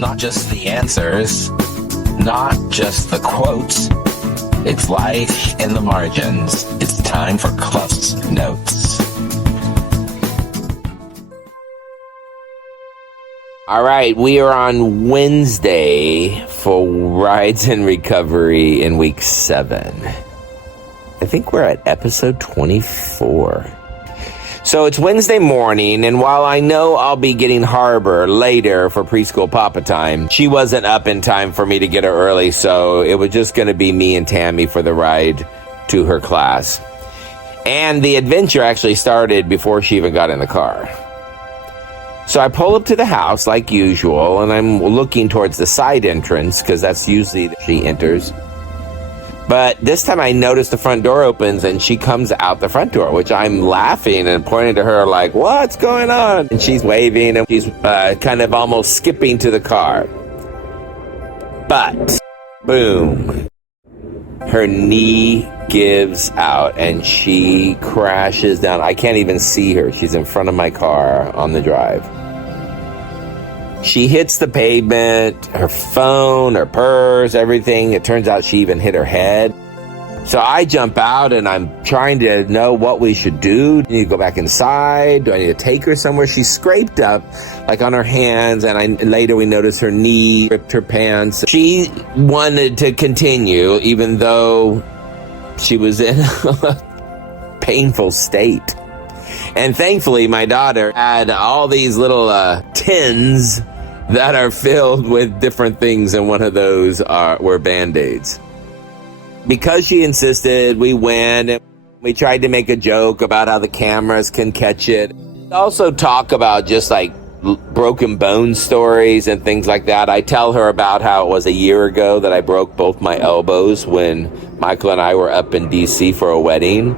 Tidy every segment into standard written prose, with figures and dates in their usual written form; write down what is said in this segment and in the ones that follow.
not just the answers, not just the quotes. It's life in the margins. It's time for Cluffs Notes. All right, we are on Wednesday for Rides and Recovery in week 7. I think we're at episode 24. So it's Wednesday morning, and while I know I'll be getting Harbor later for preschool papa time, she wasn't up in time for me to get her early, so it was just going to be me and Tammy for the ride to her class. And the adventure actually started before she even got in the car. So I pull up to the house like usual, and I'm looking towards the side entrance because that's usually she enters. But this time I notice the front door opens and she comes out the front door, which I'm laughing and pointing to her like, what's going on? And she's waving and she's kind of almost skipping to the car. But, boom, her knee gives out and she crashes down. I can't even see her. She's in front of my car on the drive. She hits the pavement, her phone, her purse, everything. It turns out she even hit her head. So I jump out and I'm trying to know what we should do. Do I need to go back inside? Do I need to take her somewhere? She's scraped up like on her hands, and later we notice her knee ripped her pants. She wanted to continue even though she was in a painful state. And thankfully, my daughter had all these little tins that are filled with different things, and one of those were Band-Aids. Because she insisted, we went, and we tried to make a joke about how the cameras can catch it. Also talk about just like broken bone stories and things like that. I tell her about how it was a year ago that I broke both my elbows when Michael and I were up in D.C. for a wedding.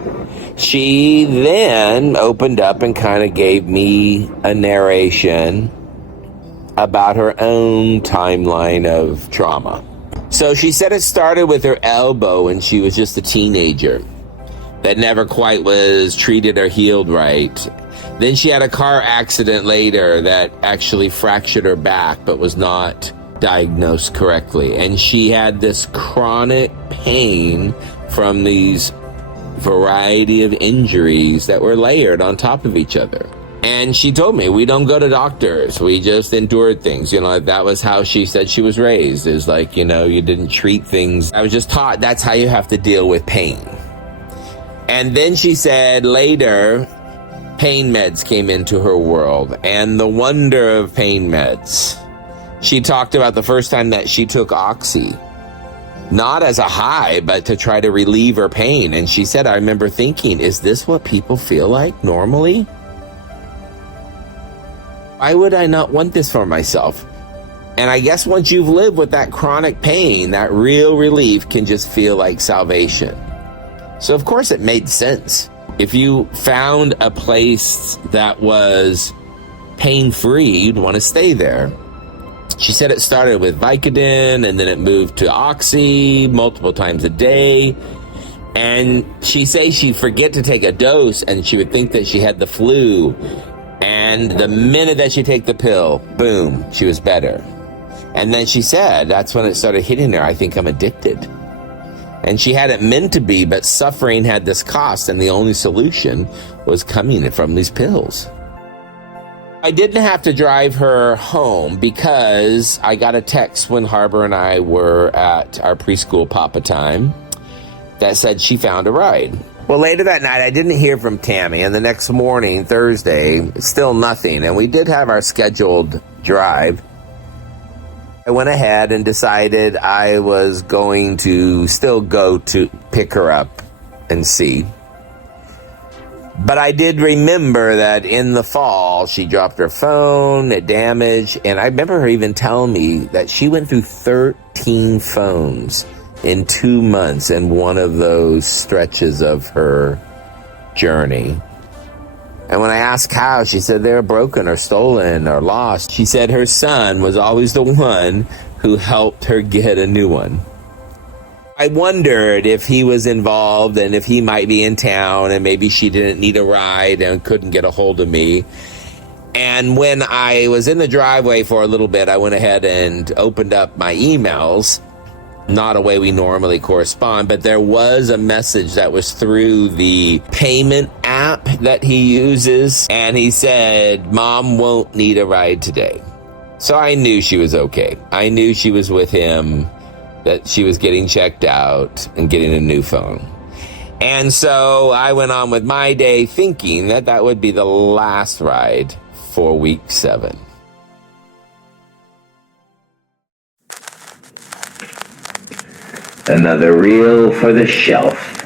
She then opened up and kind of gave me a narration about her own timeline of trauma. So she said it started with her elbow when she was just a teenager that never quite was treated or healed right. Then she had a car accident later that actually fractured her back but was not diagnosed correctly. And she had this chronic pain from these variety of injuries that were layered on top of each other. And she told me, we don't go to doctors. We just endured things. You know, that was how she said she was raised, is like, you know, you didn't treat things. I was just taught that's how you have to deal with pain. And then she said later, pain meds came into her world and the wonder of pain meds. She talked about the first time that she took Oxy, not as a high, but to try to relieve her pain. And she said, I remember thinking, is this what people feel like normally? Why would I not want this for myself? And I guess once you've lived with that chronic pain, that real relief can just feel like salvation. So of course it made sense. If you found a place that was pain-free, you'd want to stay there. She said it started with Vicodin, and then it moved to Oxy multiple times a day. And she says she'd forget to take a dose, and she would think that she had the flu. And the minute that she take the pill, boom, she was better. And then she said that's when it started hitting her. I think I'm addicted. And she hadn't meant to be, but suffering had this cost, and the only solution was coming from these pills. I didn't have to drive her home because I got a text when Harbor and I were at our preschool papa time that said she found a ride. Well, later that night, I didn't hear from Tammy, and the next morning, Thursday, still nothing, and we did have our scheduled drive. I went ahead and decided I was going to still go to pick her up and see. But I did remember that in the fall, she dropped her phone, it damaged, and I remember her even telling me that she went through 13 phones in 2 months in one of those stretches of her journey. And when I asked how, she said they were broken or stolen or lost. She said her son was always the one who helped her get a new one. I wondered if he was involved and if he might be in town and maybe she didn't need a ride and couldn't get a hold of me. And when I was in the driveway for a little bit, I went ahead and opened up my emails. Not a way we normally correspond, but there was a message that was through the payment app that he uses. And he said, Mom won't need a ride today. So I knew she was okay. I knew she was with him, that she was getting checked out and getting a new phone. And so I went on with my day thinking that that would be the last ride for week 7. Another reel for the shelf.